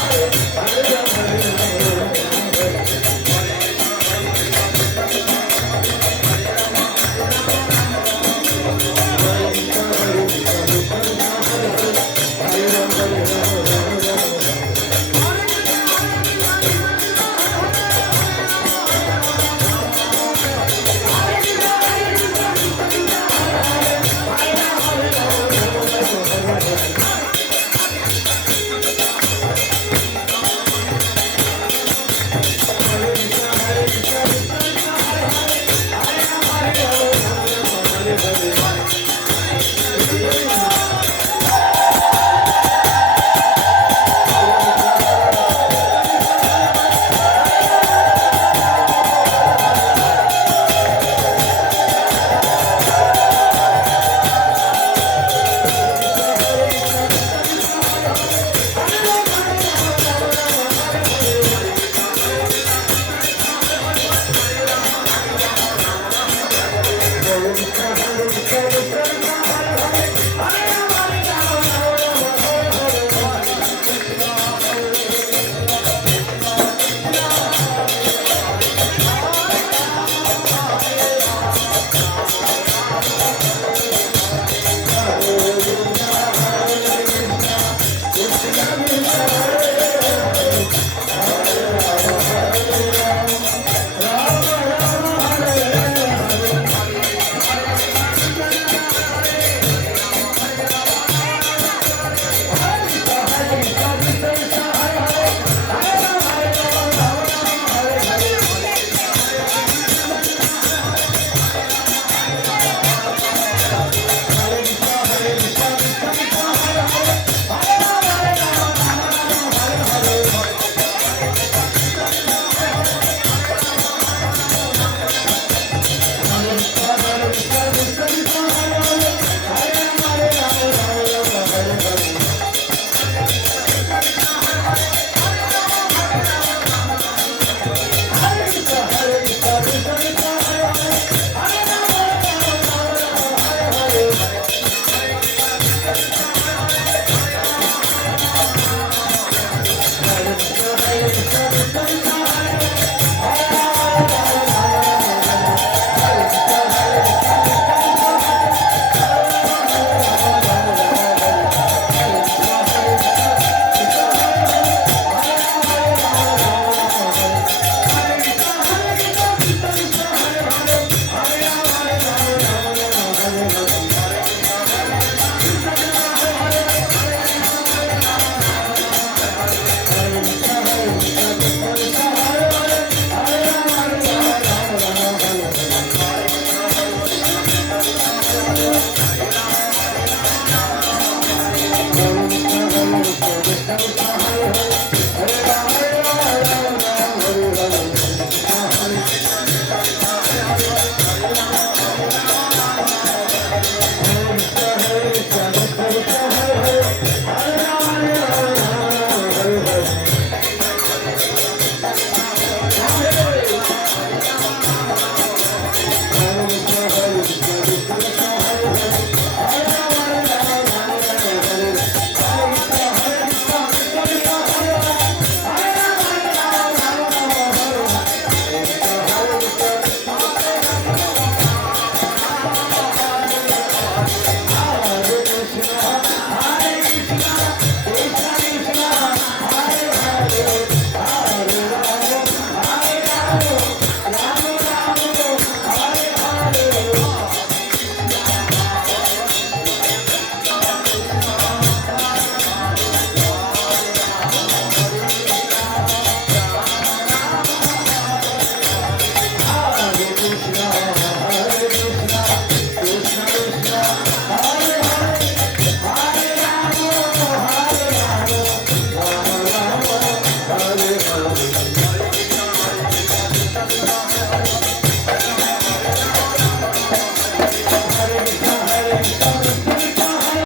Thank okay. you. Thank you.